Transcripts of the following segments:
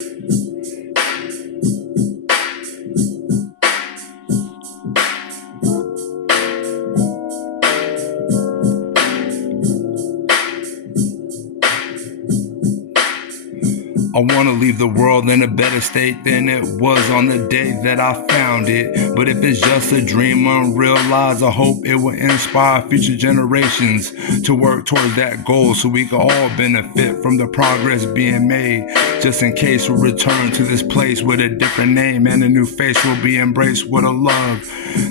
I wanna leave the world in a better state than it was on the day that I found it. But if it's just a dream unrealized, I hope it will inspire future generations to work towards that goal so we can all benefit from the progress being made. Just in case we return to this place with a different name and a new face will be embraced with a love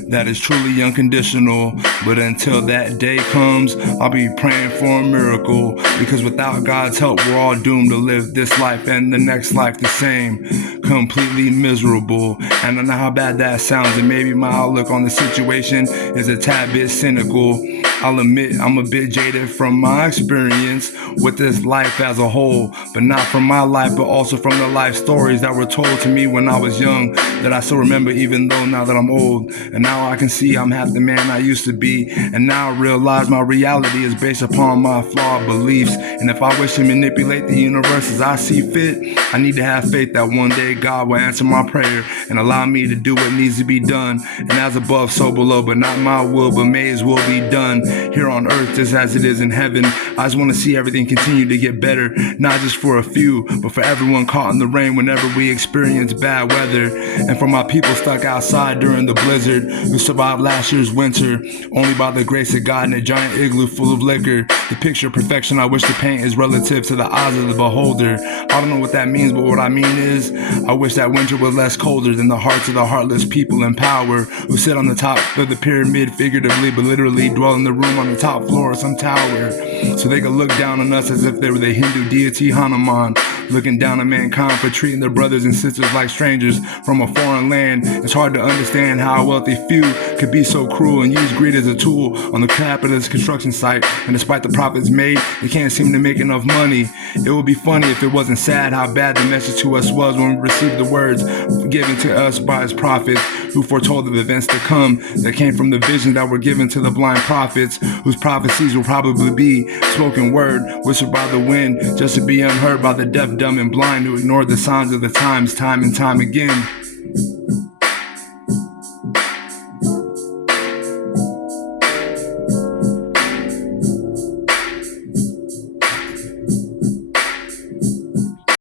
that is truly unconditional. But until that day comes, I'll be praying for a miracle, because without God's help, we're all doomed to live this life and the next life the same, completely miserable. And I know how bad that sounds, and maybe my outlook on the situation is a tad bit cynical. I'll admit I'm a bit jaded from my experience with this life as a whole, but not from my life, but also from the life stories that were told to me when I was young, that I still remember even though now that I'm old. And now I can see I'm half the man I used to be, and now I realize my reality is based upon my flawed beliefs. And if I wish to manipulate the universe as I see fit, I need to have faith that one day God will answer my prayer and allow me to do what needs to be done. And as above, so below, but not my will, but may His will be done here on earth just as it is in heaven. I just want to see everything continue to get better, not just for a few, but for everyone caught in the rain whenever we experience bad weather. And for my people stuck outside during the blizzard, who survived last year's winter only by the grace of God in a giant igloo full of liquor. The picture of perfection I wish to paint is relative to the eyes of the beholder. I don't know what that means, but what I mean is, I wish that winter was less colder than the hearts of the heartless people in power who sit on the top of the pyramid figuratively but literally dwell in the room on the top floor of some tower, so they could look down on us as if they were the Hindu deity Hanuman, looking down on mankind for treating their brothers and sisters like strangers from a foreign land. It's hard to understand how a wealthy few could be so cruel and use greed as a tool on the capitalist construction site, and despite the profits made, they can't seem to make enough money. It would be funny if it wasn't sad how bad the message to us was when we received the words given to us by His prophets, who foretold of events to come that came from the visions that were given to the blind prophets, whose prophecies will probably be spoken word, whispered by the wind, just to be unheard by the deaf, dumb, and blind who ignored the signs of the times time and time again.